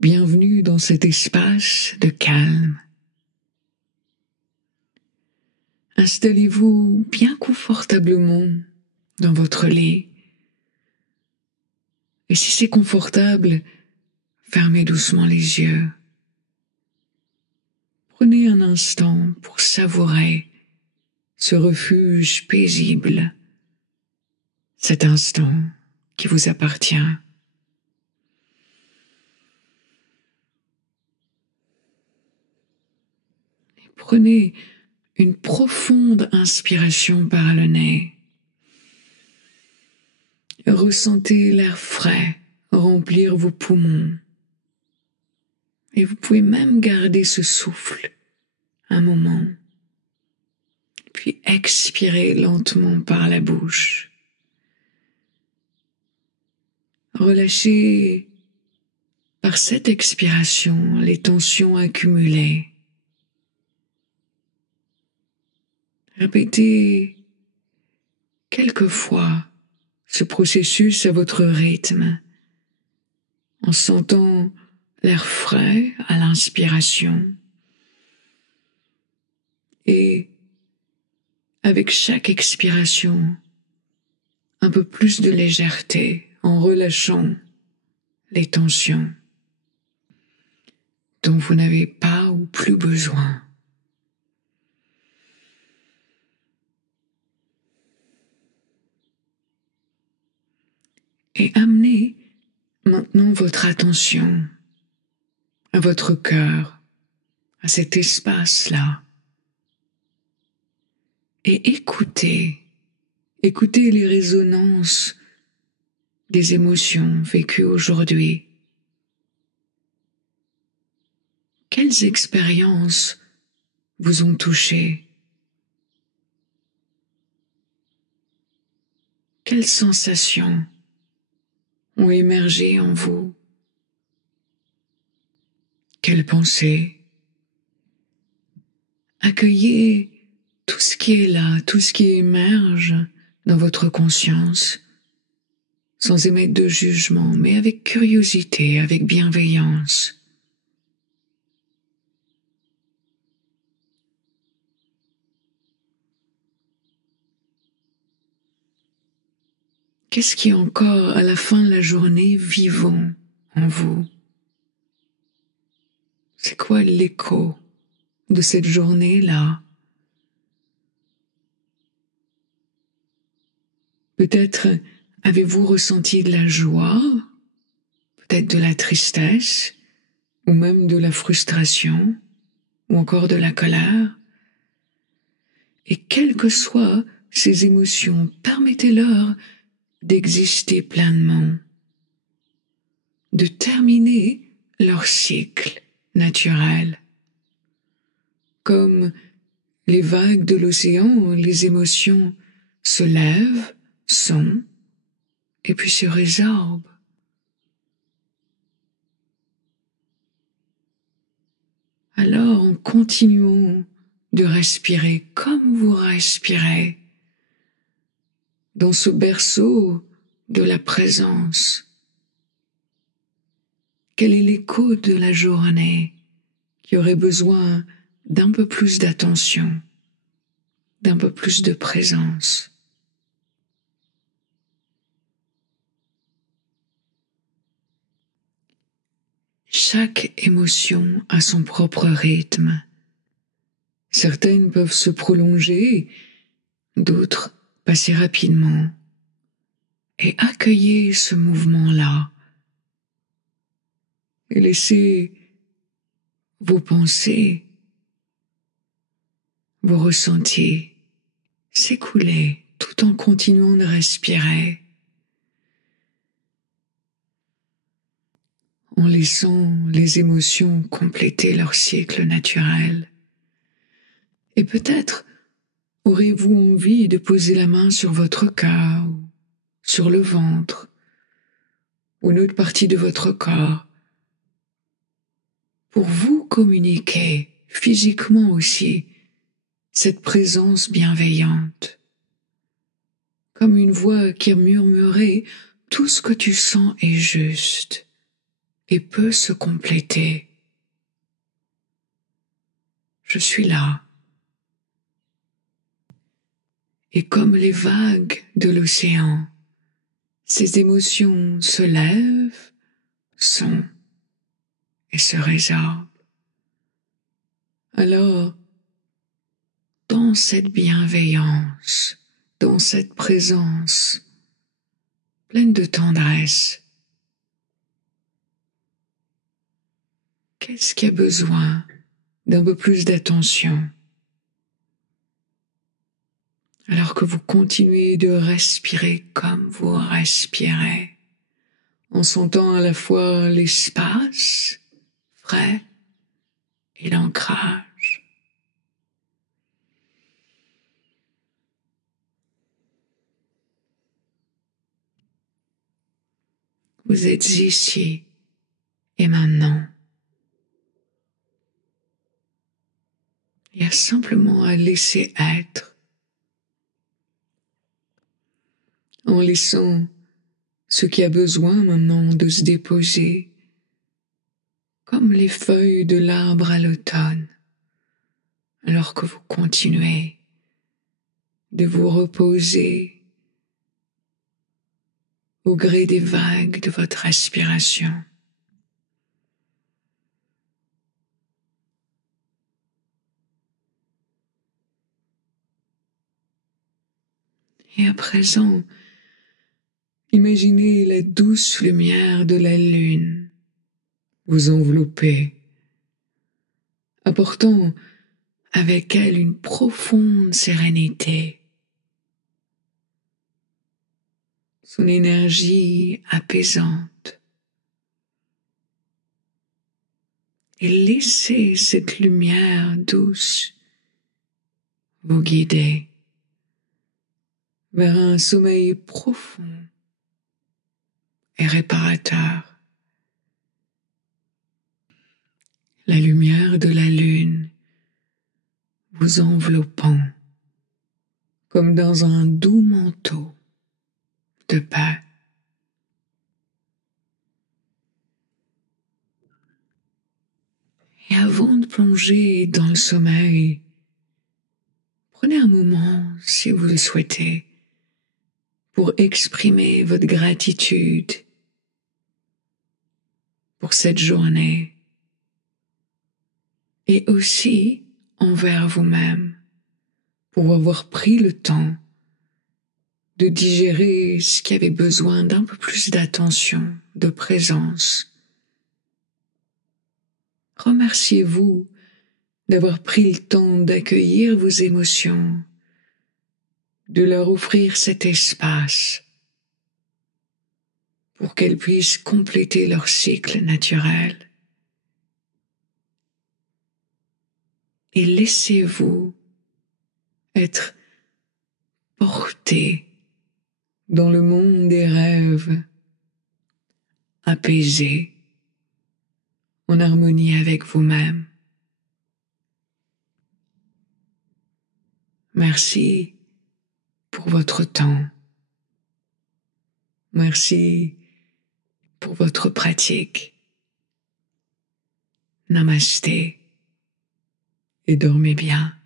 Bienvenue dans cet espace de calme. Installez-vous bien confortablement dans votre lit. Et si c'est confortable, fermez doucement les yeux. Prenez un instant pour savourer ce refuge paisible, cet instant qui vous appartient. Et prenez une profonde inspiration par le nez. Ressentez l'air frais remplir vos poumons. Et vous pouvez même garder ce souffle un moment. Puis expirez lentement par la bouche. Relâchez par cette expiration les tensions accumulées. Répétez quelques fois ce processus à votre rythme, en sentant l'air frais à l'inspiration et avec chaque expiration, un peu plus de légèreté en relâchant les tensions dont vous n'avez pas ou plus besoin. Et amenez maintenant votre attention à votre cœur, à cet espace-là. Et écoutez les résonances des émotions vécues aujourd'hui. Quelles expériences vous ont touché? Quelles sensations ont émergé en vous? Quelles pensées? Accueillez tout ce qui est là, tout ce qui émerge dans votre conscience, sans émettre de jugement, mais avec curiosité, avec bienveillance. Qu'est-ce qui est encore, à la fin de la journée, vivant en vous? C'est quoi l'écho de cette journée-là? Peut-être avez-vous ressenti de la joie, peut-être de la tristesse, ou même de la frustration, ou encore de la colère. Et quelles que soient ces émotions, permettez-leur d'exister pleinement, de terminer leur cycle naturel. Comme les vagues de l'océan, les émotions se lèvent, sont, et puis se résorbent. Alors, en continuant de respirer comme vous respirez, dans ce berceau de la présence, quel est l'écho de la journée qui aurait besoin d'un peu plus d'attention, d'un peu plus de présence? Chaque émotion a son propre rythme. Certaines peuvent se prolonger, d'autres passer rapidement. Et accueillez ce mouvement-là. Et laissez vos pensées, vos ressentis s'écouler tout en continuant de respirer, en laissant les émotions compléter leur cycle naturel. Et peut-être aurez-vous envie de poser la main sur votre cœur, sur le ventre, ou une autre partie de votre corps, pour vous communiquer physiquement aussi cette présence bienveillante, comme une voix qui murmurait « Tout ce que tu sens est juste et peut se compléter. Je suis là. Et comme les vagues de l'océan, ces émotions se lèvent, sont et se résorbent. Alors, dans cette bienveillance, dans cette présence pleine de tendresse, qu'est-ce qui a besoin d'un peu plus d'attention? Alors que vous continuez de respirer comme vous respirez, en sentant à la fois l'espace frais et l'ancrage. Vous êtes ici et maintenant. Il y a simplement à laisser être, en laissant ce qui a besoin maintenant de se déposer, comme les feuilles de l'arbre à l'automne, alors que vous continuez de vous reposer au gré des vagues de votre respiration. Et à présent, imaginez la douce lumière de la lune vous envelopper, apportant avec elle une profonde sérénité, son énergie apaisante. Et laissez cette lumière douce vous guider vers un sommeil profond et réparateur. La lumière de la lune vous enveloppant comme dans un doux manteau de paix. Et avant de plonger dans le sommeil, prenez un moment, si vous le souhaitez, pour exprimer votre gratitude pour cette journée et aussi envers vous-même pour avoir pris le temps de digérer ce qui avait besoin d'un peu plus d'attention, de présence. Remerciez-vous d'avoir pris le temps d'accueillir vos émotions, de leur offrir cet espace pour qu'elles puissent compléter leur cycle naturel. Et laissez-vous être porté dans le monde des rêves, apaisé, en harmonie avec vous-même. Merci pour votre temps. Merci pour votre pratique. Namasté et dormez bien.